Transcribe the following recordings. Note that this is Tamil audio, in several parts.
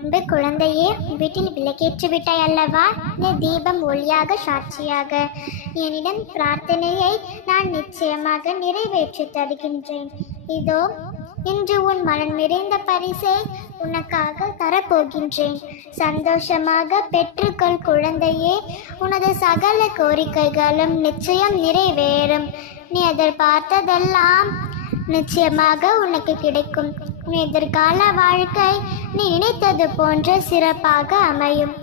அன்பு குழந்தையே வீட்டில் விளக்கேற்றி விட்டாய் அல்லவா? இந்த தீபம் ஒளியாக சாட்சியாக. என்னிடம் பிரார்த்தனையை நான் நிச்சயமாக நிறைவேற்றி தருகின்றேன். இதோ இன்று உன் மனம் நிறைந்த பரிசை உனக்காக தரப்போகின்றேன். சந்தோஷமாக பெற்றுக்கொள் குழந்தையே உனது சகல கோரிக்கைகளும் நிச்சயம் நிறைவேறும். நீ எதிர்பார்த்ததெல்லாம் நிச்சயமாக உனக்கு கிடைக்கும். எதிர்கால வாழ்க்கை நீ நினைத்தது போன்ற சிறப்பாக அமையும்.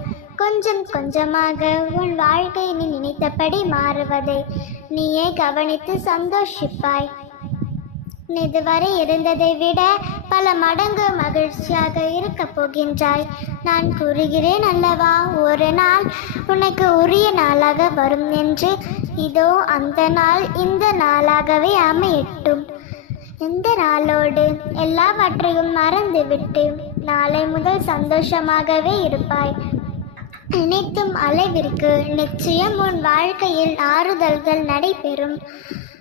கொஞ்சம் கொஞ்சமாக உன் வாழ்க்கை நீ நினைத்தபடி மாறுவதை. நீயே கவனித்து சந்தோஷிப்பாய். நீ இதுவரை இருந்ததை விட பல மடங்கு மகிழ்ச்சியாக இருக்கப் போகின்றாய். நான் கூறுகிறேன் அல்லவா ஒரு நாள் உனக்கு உரிய நாளாக வரும் என்று. இதோ அந்த நாள் இந்த நாளாகவே அமையட்டும். இந்த நாளோடு எல்லாவற்றையும் மறந்துவிட்டு நாளை முதல் சந்தோஷமாகவே இருப்பாய். நினைத்தும் அளவிற்கு நிச்சயம் உன் வாழ்க்கையில் ஆறுதல்கள் நடைபெறும்.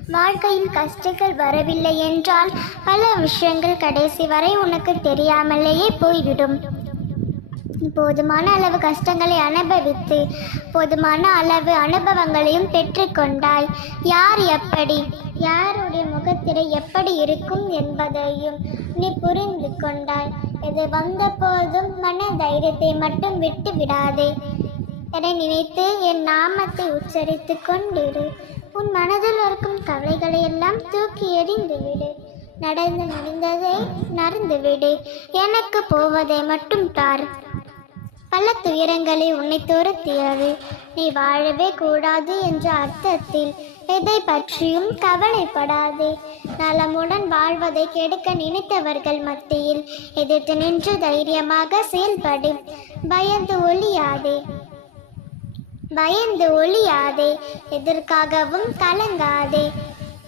வாழ்க்கையில் கஷ்டங்கள் வரவில்லை என்றால் பல விஷயங்கள் கடைசி வரை உனக்கு தெரியாமலேயே போய்விடும். போதுமான அளவு கஷ்டங்களை அனுபவித்து போதுமான அளவு அனுபவங்களையும் பெற்றுக்கொண்டாய். யார் எப்படி யாருடைய முகத்திரை எப்படி இருக்கும் என்பதையும் நீ புரிந்து கொண்டாய். இது வந்த போதும் மன தைரியத்தை மட்டும் விட்டு விடாதே. என நினைத்து என் நாமத்தை உச்சரித்து கொண்டிரு. உன் மனதில் இருக்கும் கவலைகளை எல்லாம் தூக்கி எறிந்து விடு. நடந்து முடிந்ததை நடந்து விடு எனக்கு போவதை மட்டும் தார் பல துயரங்களை உன்னை துரத்தியது நீ வாழவே கூடாது என்ற அர்த்தத்தில் எதை பற்றியும் கவலைப்படாதே. நலமுடன் வாழ்வதை கெடுக்க நினைத்தவர்கள் மத்தியில் எதிர்த்து நின்று தைரியமாக செயல்படு. பயந்து ஒளியாதே பயந்து ஒளியாதே எதற்காகவும் கலங்காதே.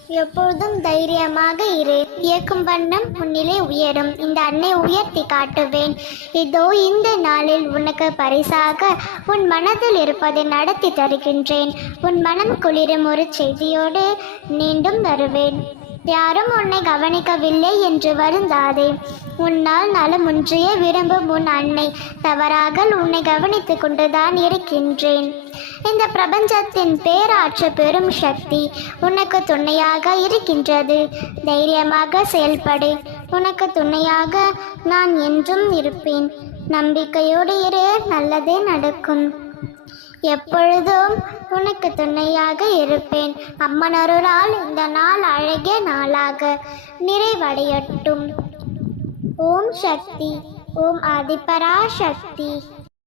எப்பொழுதும் தைரியமாக இரு. இயக்கும் வண்ணம் உன்னிலே உயரும். இந்த அன்னை உயர்த்தி காட்டுவேன். இதோ இந்த நாளில் உனக்கு பரிசாக உன் மனதில் இருப்பதை நடத்தி தருகின்றேன். உன் மனம் குளிரும் ஒரு செய்தியோடு மீண்டும் வருவேன். யாரும் உன்னை கவனிக்கவில்லை என்று வருந்தாதே. உன்னால் நலமுன்றைய விரும்பும் உன் அன்னை தவறாக உன்னை கவனித்துக் கொண்டுதான் இருக்கின்றேன். இந்த பிரபஞ்சத்தின் பேராற்ற பெரும் சக்தி உனக்கு துணையாக இருக்கின்றது. தைரியமாக செயல்படு. உனக்கு துணையாக நான் என்றும் இருப்பேன். நம்பிக்கையோடு இரு நல்லதே நடக்கும். எப்பொழுதும் உனக்கு துணையாக இருப்பேன். அம்மன் அருளால் இந்த நாள் அழகிய நாளாக நிறைவடையட்டும். ஓம் சக்தி ஓம் ஆதிபரா சக்தி